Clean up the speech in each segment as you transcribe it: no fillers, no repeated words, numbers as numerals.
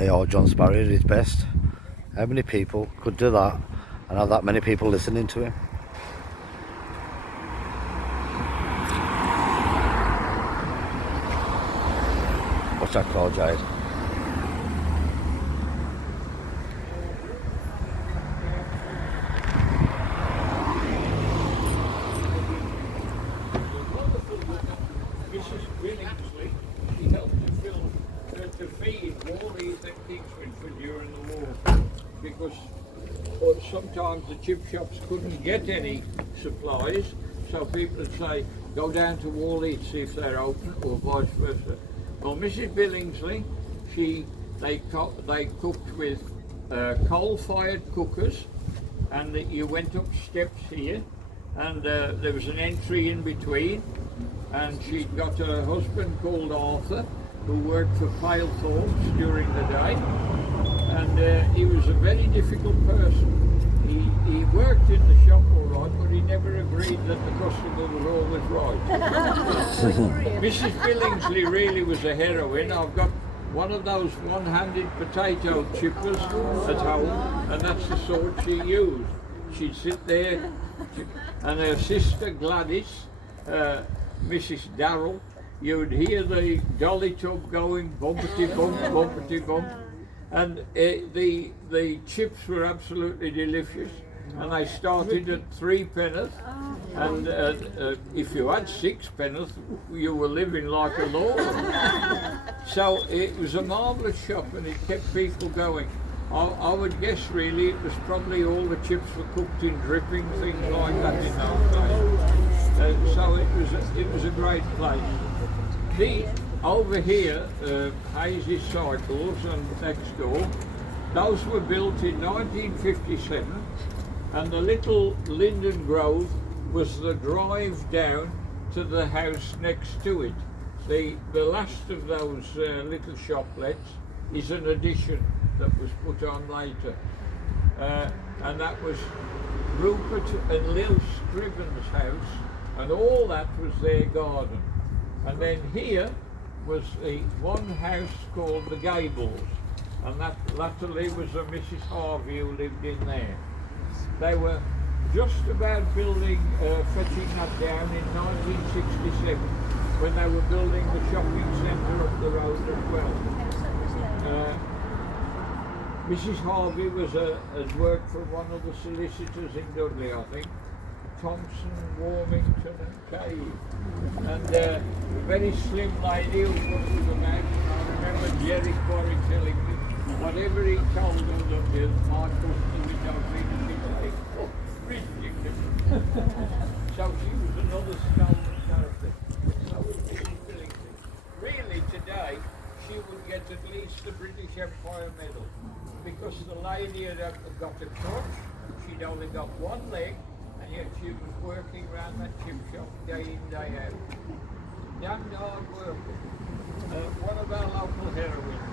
Hey, John Sparry at his best. How many people could do that and have that many people listening to him? What's that called, Jade? Mrs. Billingsley, she helped to feed wallheath at Kingsford during the war because sometimes the chip shops couldn't get any supplies, so people would say, go down to Wallheath, see if they're open, or vice versa. Well, Mrs. Billingsley, they cooked with coal-fired cookers, and you went up steps here, and there was an entry in between, and she'd got a husband called Arthur, who worked for Palethorpe's during the day, and he was a very difficult person. He worked in the shop all right, but he never agreed that the customer was always right. Mrs. Billingsley really was a heroine. I've got one of those one-handed potato chippers at home, and that's the sort she used. She'd sit there, and her sister Gladys, Mrs. Darrell, you'd hear the dolly tub going bumpety bump, bumpety bump, and the chips were absolutely delicious. And they started at 3 pence, and if you had 6 pence, you were living like a lord. So it was a marvellous shop, and it kept people going. I would guess really it was probably all the chips were cooked in dripping, things like that in those days. So it was a great place. Over here, Hazy Cycles and next door, those were built in 1957, and the little Linden Grove was the drive down to the house next to it. The last of those little shoplets is an addition that was put on later, and that was Rupert and Lil Scriven's house, and all that was their garden. And then here was the one house called the Gables, and that latterly was a Mrs. Harvey who lived in there. They were just about fetching that down in 1967, when they were building the shopping centre up the road as well. Mrs. Harvey has worked for one of the solicitors in Dudley, I think, Thompson, Warmington and Cave, and a very slim lady who was about. I remember Jerry Quarry telling me whatever he told them, my customer would go in. Oh, ridiculous. So she was another stolen character. So was Mrs. Billingsley. Really today, she would get at least the British Empire Medal, because the lady had got a crutch, she'd only got one leg, and yet she was working around that chip shop day in, day out. Damned hard work. One of our local heroines.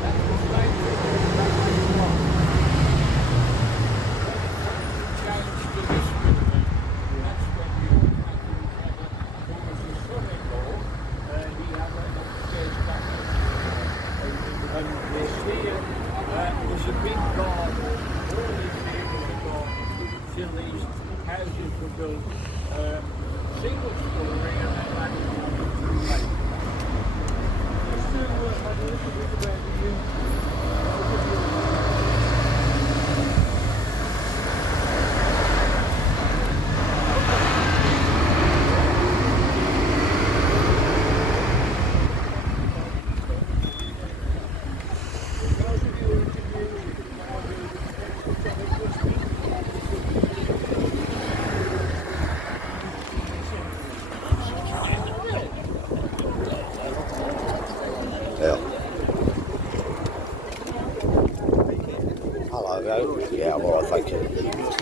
That was later. Changed to this building. That's when the old man who was his son-in-law, he had an upstairs back. And this here was a big garden. All this here was a garden till these houses were built single story and then added on to the place. Let's do a little bit about the Hello, yeah, I'm alright, thank you.